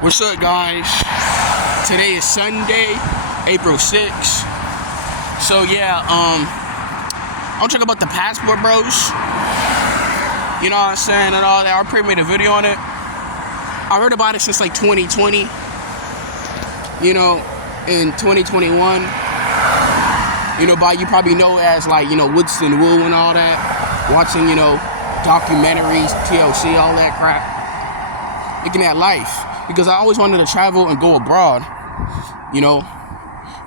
What's up, guys? Today is Sunday, April 6th. So yeah, I'll talk about the passport bros. You know what I'm saying, and all that. I already made a video on it. I heard about it since like 2020. You know, in 2021. You know, by you probably know as like, you know, Woodson Woo and all that. Watching, you know, documentaries, TLC, all that crap. Looking at life. Because I always wanted to travel and go abroad, you know,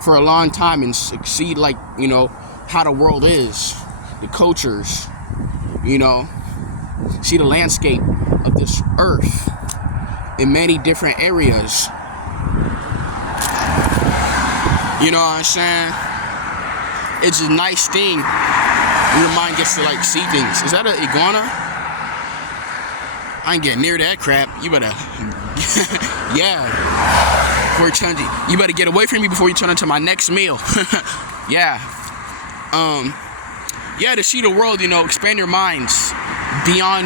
for a long time and succeed, like, you know, how the world is, the cultures, you know, see the landscape of this earth in many different areas. You know what I'm saying? It's a nice thing when your mind gets to, like, see things. Is that an iguana? I ain't getting near that crap. You better... yeah. You better get away from me before you turn into my next meal. Yeah. Yeah, to see the world, you know, expand your minds beyond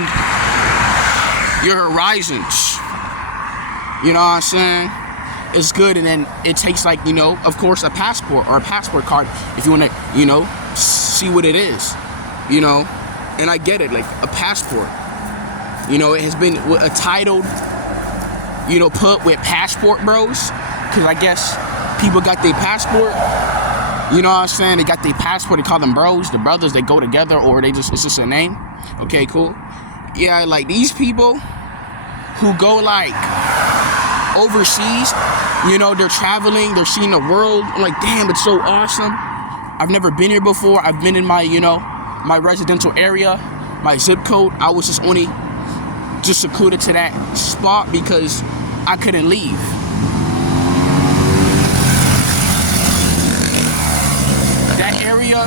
your horizons. You know what I'm saying? It's good, and then it takes, like, you know, of course, a passport or a passport card if you want to, you know, see what it is. You know, and I get it, like a passport. You know, it has been a title, you know, put with passport bros, because I guess people got their passport, you know what I'm saying, they got their passport, they call them bros, the brothers, they go together, or they just, it's just a name. Okay, cool. Yeah, like these people who go like overseas, you know, they're traveling, they're seeing the world. I'm like, damn, it's so awesome. I've never been here before. I've been in my, you know, my residential area, my zip code. I was just secluded to that spot because I couldn't leave. That area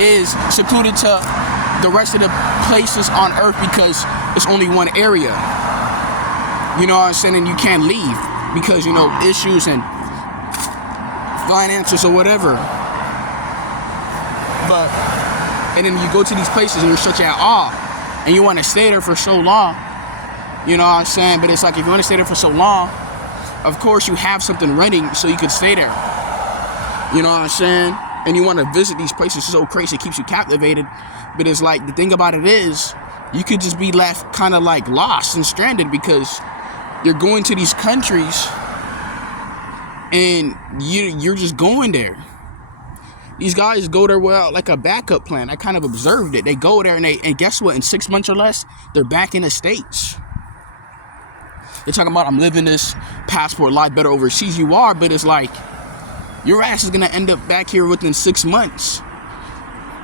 is secluded to the rest of the places on earth because it's only one area. You know what I'm saying? And you can't leave because, you know, issues and finances or whatever. But and then you go to these places and you're such at awe and you want to stay there for so long, you know what I'm saying? But it's like, if you want to stay there for so long, of course you have something running so you could stay there, you know what I'm saying? And you want to visit these places. It's so crazy, it keeps you captivated. But it's like, the thing about it is, you could just be left kind of like lost and stranded because you're going to these countries and you're just going there. These guys go there without like a backup plan. I kind of observed it. They go there and guess what? In 6 months or less, they're back in the States. They're talking about, I'm living this passport life better overseas. You are, but it's like, your ass is going to end up back here within 6 months.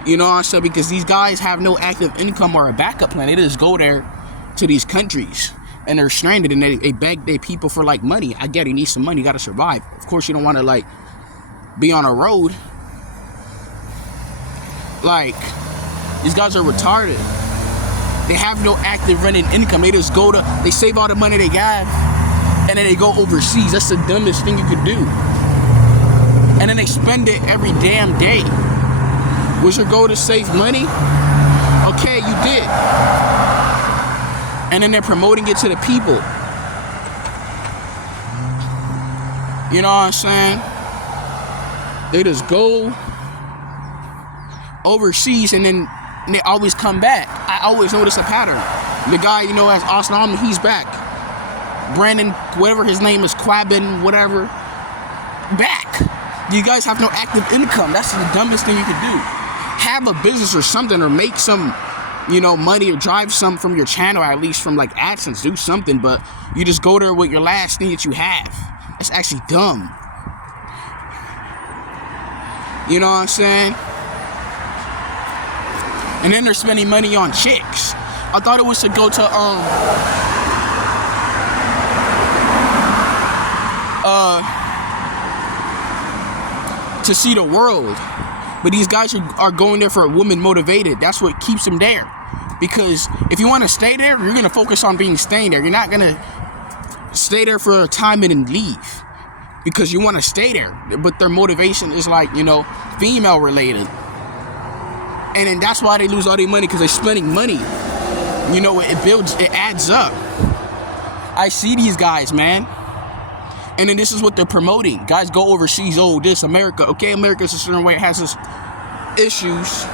You know what I'm saying? Because these guys have no active income or a backup plan. They just go there to these countries and they're stranded and they beg their people for like money. I get it, you need some money, you got to survive. Of course, you don't want to like be on a road. Like, these guys are retarded. They have no active running income. They just go to, they save all the money they got, and then they go overseas. That's the dumbest thing you could do. And then they spend it every damn day. Was your goal to save money? Okay, you did. And then they're promoting it to the people. You know what I'm saying? They just go overseas and then they always come back. I always notice a pattern. The guy, you know, as Austin Army, he's back. Brandon, whatever his name is, Quabin, whatever, back. You guys have no active income. That's the dumbest thing you could do. Have a business or something, or make some, you know, money, or drive some from your channel, or at least from like AdSense, do something, but you just go there with your last thing that you have. That's actually dumb. You know what I'm saying? And then they're spending money on chicks. I thought it was to go to see the world. But these guys are going there for a woman motivated. That's what keeps them there. Because if you want to stay there, you're going to focus on staying there. You're not going to stay there for a time and then leave. Because you want to stay there. But their motivation is like, you know, female related. And then that's why they lose all their money, because they're spending money You know, it builds, it adds up. I see these guys, man. And then this is what they're promoting. Guys go overseas, oh, this, America. Okay, America's a certain way, it has its issues.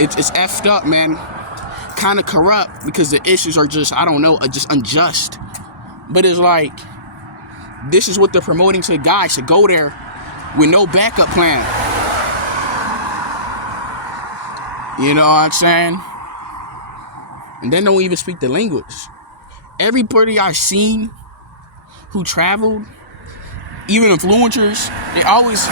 It's effed up, man. Kind of corrupt because the issues are just, I don't know, just unjust. But it's like, this is what they're promoting to guys to go there with no backup plan. You know what I'm saying? And then don't even speak the language. Everybody I've seen who traveled, even influencers, they always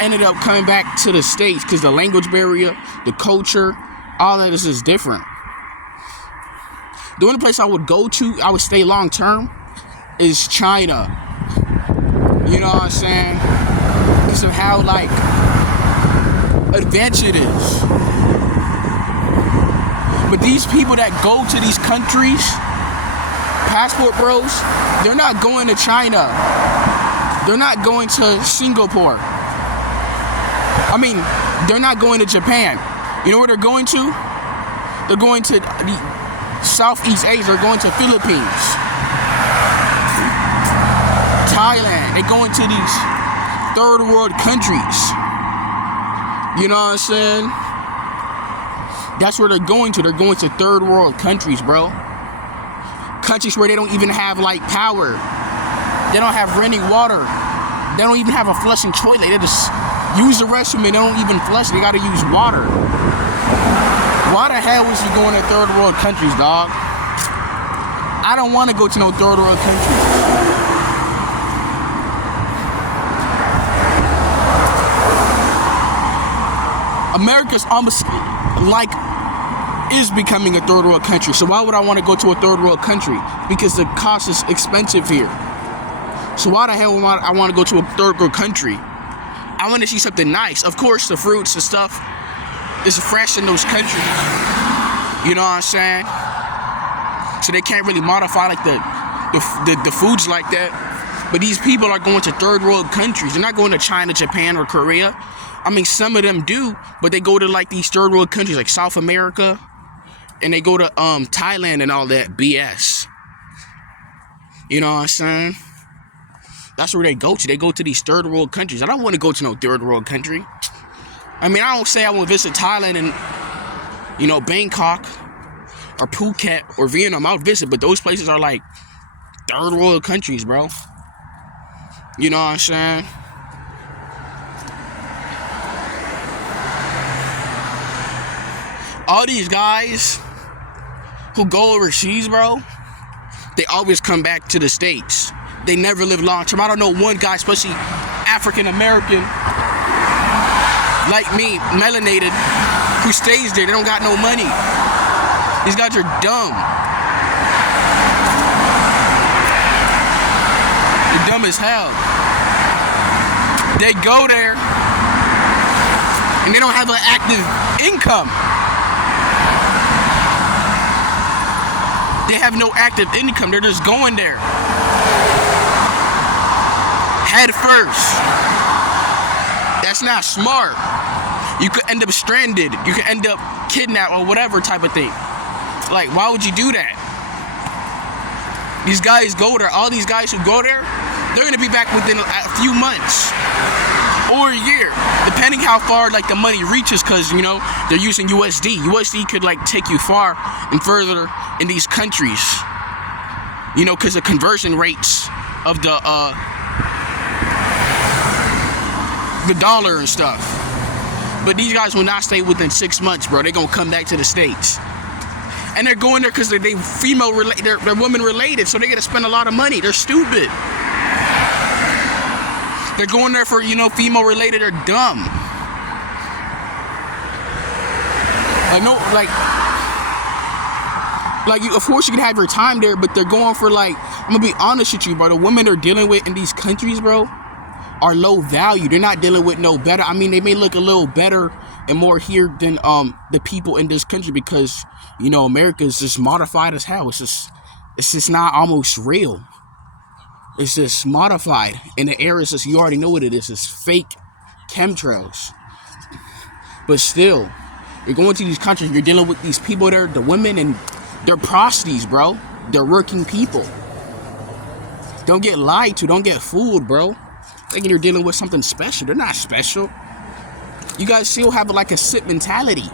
ended up coming back to the States because the language barrier, the culture, all that is just different. The only place I would go to, I would stay long term, is China. You know what I'm saying? Because of how, like, advanced it is. But these people that go to these countries, passport bros, they're not going to China. They're not going to Singapore. I mean, they're not going to Japan. You know where they're going to? They're going to the Southeast Asia. They're going to Philippines, Thailand. They're going to these third world countries. You know what I'm saying? That's where they're going to. They're going to third world countries, bro. Countries where they don't even have, like, power. They don't have running water. They don't even have a flushing toilet. They just use the restroom and they don't even flush. They gotta use water. Why the hell was you going to third world countries, dog? I don't want to go to no third world countries. America's almost like is becoming a third world country. So why would I want to go to a third world country? Because the cost is expensive here. So why the hell would I want to go to a third world country? I want to see something nice. Of course, the fruits and stuff is fresh in those countries. You know what I'm saying? So they can't really modify like the foods like that. But these people are going to third world countries. They're not going to China, Japan, or Korea. I mean, some of them do, but they go to like these third world countries like South America, and they go to Thailand and all that BS. You know what I'm saying? That's where they go to. They go to these third world countries. I don't want to go to no third world country. I mean, I don't say I want to visit Thailand and, you know, Bangkok or Phuket or Vietnam. I'll visit, but those places are like third world countries, bro. You know what I'm saying? All these guys who go overseas, bro, they always come back to the States. They never live long term. I don't know one guy, especially African American, like me, melanated, who stays there. They don't got no money. These guys are dumb. They're dumb as hell. They go there and they don't have an active income. They have no active income. They're just going there head first. That's not smart. You could end up stranded. You could end up kidnapped or whatever type of thing. Like, why would you do that? These guys go there. All these guys who go there, they're gonna be back within a few months or a year, depending how far like the money reaches. Cause you know they're using USD. USD could like take you far and further in these countries. You know, cause the conversion rates of the dollar and stuff. But these guys will not stay within 6 months, bro. They're gonna come back to the States. And they're going there because they female related, they're women related, so they gotta spend a lot of money. They're stupid. They're going there for, you know, female related. They're dumb. I know, like you, of course you can have your time there, but they're going for like, I'm gonna be honest with you, bro. The women they're dealing with in these countries, bro, are low value. They're not dealing with no better. I mean, they may look a little better and more here than the people in this country because, you know, America is just modified as hell. It's just not almost real. It's just modified. And the air is just, you already know what it is. It's fake chemtrails. But still, you're going to these countries, you're dealing with these people there, the women, and They're prostitutes, bro. They're working people. Don't get lied to. Don't get fooled, bro. Thinking you're dealing with something special. They're not special. You guys still have like a simp mentality.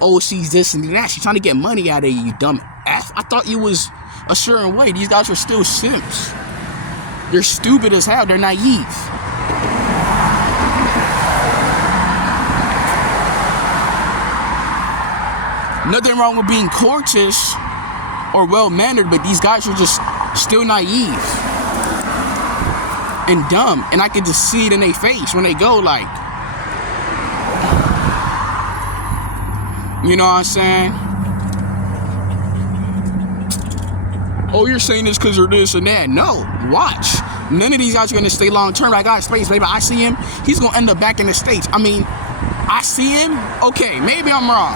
Oh, she's this and that. She's trying to get money out of you, you dumb F. I thought you was a certain way. These guys are still simps. They're stupid as hell. They're naive. Nothing wrong with being courteous or well-mannered, but these guys are just still naive and dumb. And I can just see it in their face when they go like, you know what I'm saying? Oh, you're saying this because they're this and that. No, watch. None of these guys are going to stay long term. I got space, baby. I see him. He's going to end up back in the States. I mean, I see him. Okay, maybe I'm wrong.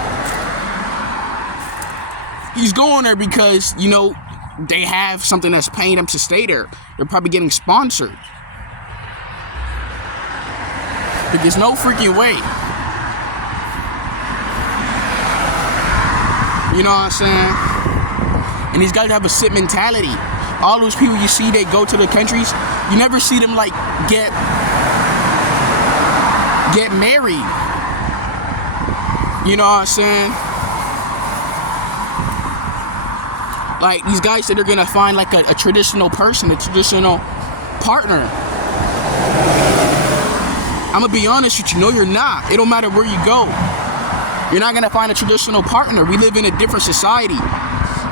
He's going there because, you know, they have something that's paying them to stay there. They're probably getting sponsored. But there's no freaking way. You know what I'm saying? And these guys have a simp mentality. All those people you see, they go to the countries, you never see them like get married. You know what I'm saying? Like these guys said they're gonna find like a traditional person, a traditional partner. I'm gonna be honest with you, no you're not. It don't matter where you go. You're not gonna find a traditional partner. We live in a different society.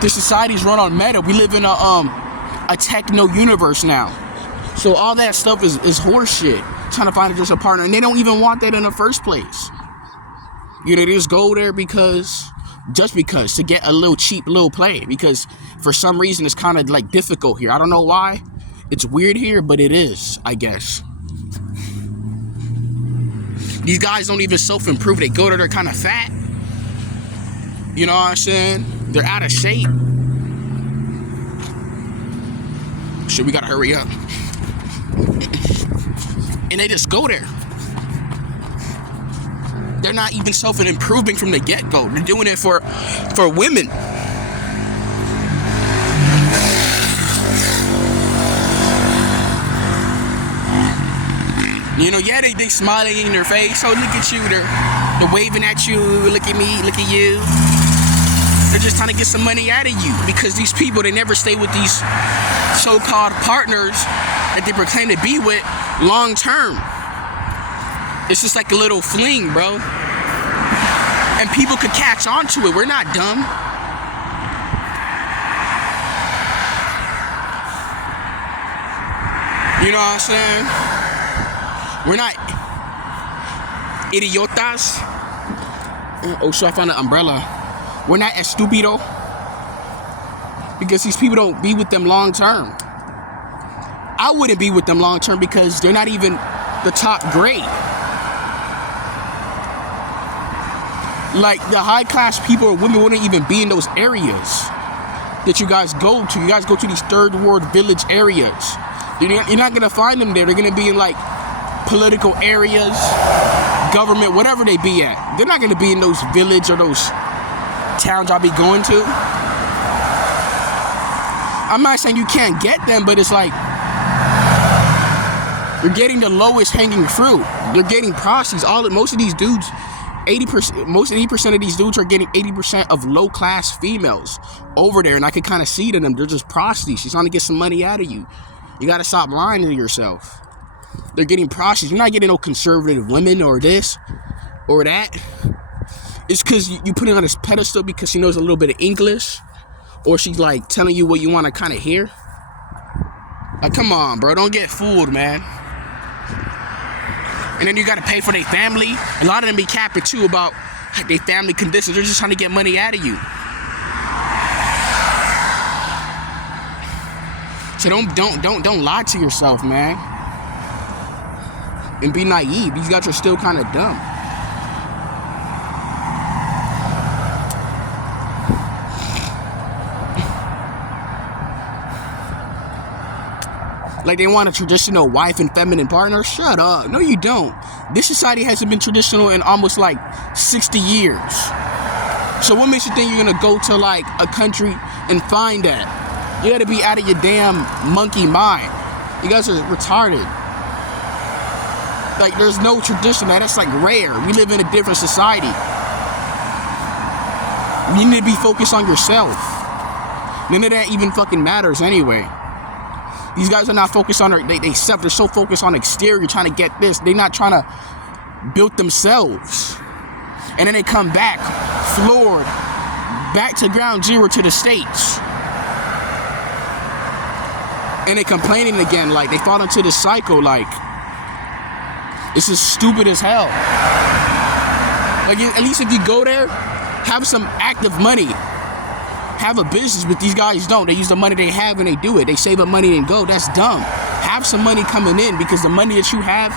This society is run on meta. We live in a techno universe now. So all that stuff is horseshit. Trying to find just a partner, and they don't even want that in the first place. You know, they just go there just because to get a little cheap little play, because for some reason it's kind of like difficult here. I don't know why. It's weird here, but it is, I guess. These guys don't even self-improve. They go there, they're kind of fat. You know what I'm saying? They're out of shape. Shit, we gotta hurry up. And they just go there. They're not even self-improving from the get-go. They're doing it for women. You know, yeah, they smiling in their face. Oh, look at you. They're waving at you. Look at me. Look at you. They're just trying to get some money out of you, because these people, they never stay with these so-called partners that they proclaim to be with long term. It's just like a little fling, bro. And people could catch on to it. We're not dumb. You know what I'm saying? We're not idiotas. Oh, so I found an umbrella. We're not estupido. Because these people don't be with them long term. I wouldn't be with them long term because they're not even the top grade. Like the high class people or women wouldn't even be in those areas that you guys go to. You guys go to these third world village areas. You're not gonna find them there. They're gonna be in like political areas, government, whatever they be at. They're not gonna be in those village or those towns I'll be going to. I'm not saying you can't get them, but it's like you're getting the lowest hanging fruit. You're getting prostitutes. Most of these dudes, 80% of these dudes are getting 80% of low class females over there, and I can kind of see to them. They're just prostitutes. She's trying to get some money out of you. You gotta stop lying to yourself. They're getting prostitutes. You're not getting no conservative women or this or that. It's because you put it on this pedestal because she knows a little bit of English, or she's like telling you what you want to kind of hear. Like, come on, bro, don't get fooled, man. And then you gotta pay for their family. A lot of them be capping too about their family conditions. They're just trying to get money out of you. So don't lie to yourself, man. And be naive. These guys are still kind of dumb. Like they want a traditional wife and feminine partner? Shut up. No, you don't. This society hasn't been traditional in almost like 60 years. So what makes you think you're gonna go to like a country and find that? You gotta be out of your damn monkey mind. You guys are retarded. Like, there's no tradition, man. That's like rare. We live in a different society. You need to be focused on yourself. None of that even fucking matters anyway. These guys are not focused on they self. They're so focused on exterior, trying to get this. They're not trying to build themselves. And then they come back, floored, back to ground zero to the States. And they complaining again, like they fall into the cycle, like it's just stupid as hell. Like, at least if you go there, have some active money. Have a business, but these guys don't. They use the money they have and they do it. They save up money and go. That's dumb. Have some money coming in, because the money that you have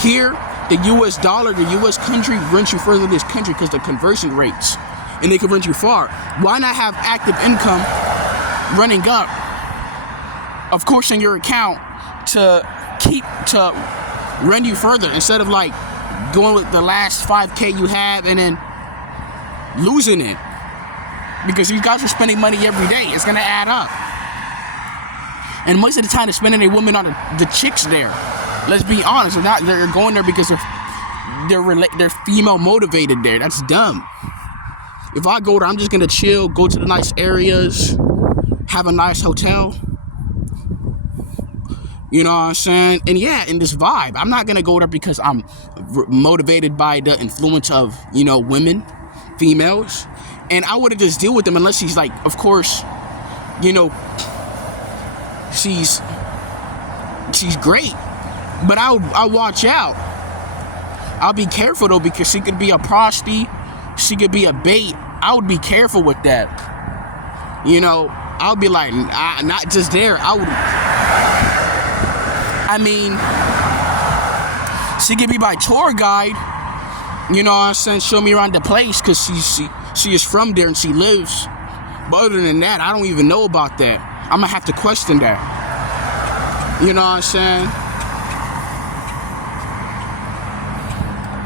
here, the US dollar, the US country runs you further this country because the conversion rates, and they can run you far. Why not have active income running up, of course, in your account to run you further, instead of like going with the last 5K you have and then losing it? Because these guys are spending money every day. It's gonna add up. And most of the time they're spending their women on the chicks there. Let's be honest. They're going there because they're female motivated there. That's dumb. If I go there, I'm just gonna chill, go to the nice areas, have a nice hotel. You know what I'm saying? And yeah, in this vibe. I'm not gonna go there because I'm motivated by the influence of, you know, women, females. And I wouldn't just deal with them unless she's like, of course, you know, she's great. But I'll watch out. I'll be careful though, because she could be a prostitute, she could be a bait. I would be careful with that. You know, I'll be like, not just there. She could be my tour guide. You know what I'm saying? Show me around the place, because she is from there and she lives. But other than that, I don't even know about that. I'm gonna have to question that. You know what I'm saying?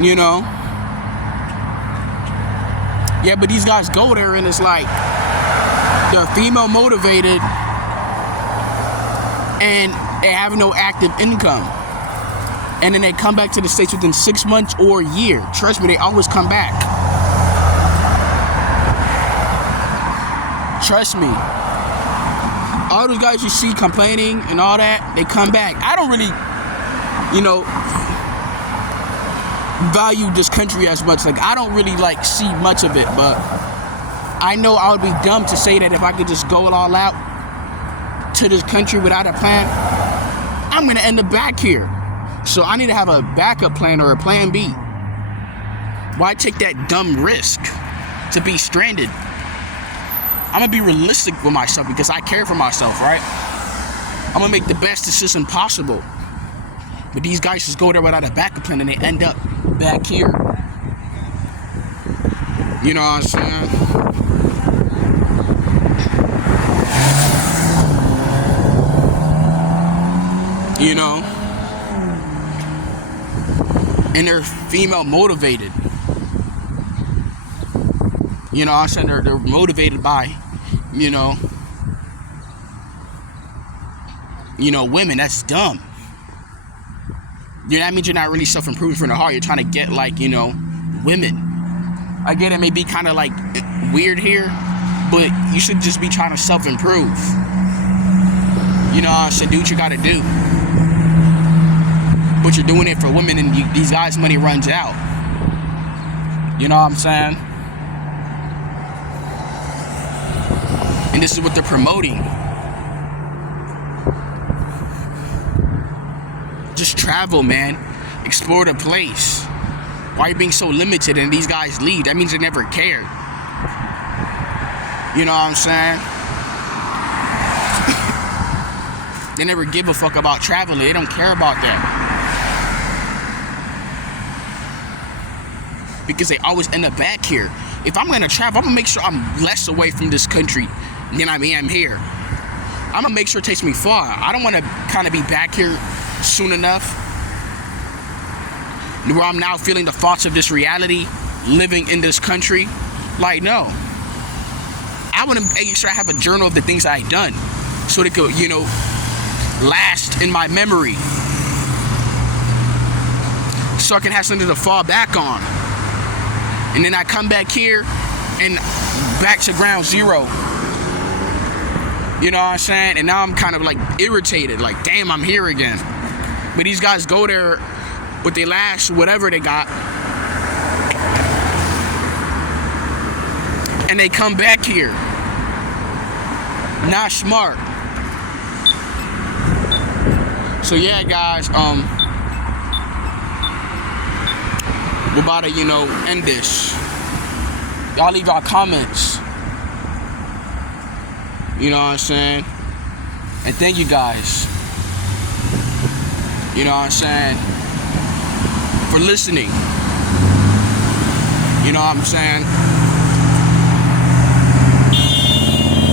You know? Yeah, but these guys go there and it's like they're female motivated and they have no active income. And then they come back to the States within 6 months or a year. Trust me, they always come back. Trust me. All those guys you see complaining and all that, they come back. I don't really, you know, value this country as much. Like, I don't really like see much of it, but I know I would be dumb to say that if I could just go all out to this country without a plan, I'm gonna end up back here. So I need to have a backup plan or a plan B. Why take that dumb risk to be stranded? I'm gonna be realistic with myself because I care for myself, right? I'm gonna make the best decision possible. But these guys just go there without a backup plan and they end up back here. You know what I'm saying? You know? And they're female motivated. You know what I'm saying? They're motivated by, you know, women. That's dumb. You know, that means you're not really self-improving from the heart. You're trying to get, like, you know, women. I get it may be kind of, like, weird here, but you should just be trying to self-improve. You know what I'm saying? Do what you gotta do. But you're doing it for women, and these guys' money runs out. You know what I'm saying? And this is what they're promoting. Just travel, man. Explore the place. Why are you being so limited and these guys leave? That means they never cared. You know what I'm saying? They never give a fuck about traveling. They don't care about that. Because they always end up back here. If I'm gonna travel, I'm gonna make sure I'm less away from this country than I am here. I'm gonna make sure it takes me far. I don't wanna kind of be back here soon enough where I'm now feeling the thoughts of this reality, living in this country, Like, no. I want to make sure I have a journal of the things I done, so they could, last in my memory, so I can have something to fall back on. And then I come back here and back to ground zero. You know what I'm saying? And now I'm kind of like irritated, like, damn, I'm here again. But these guys go there with their last whatever they got, and they come back here. Not smart. So yeah, guys, we're about to, end this. Y'all leave our comments. You know what I'm saying? And thank you guys. You know what I'm saying? For listening. You know what I'm saying?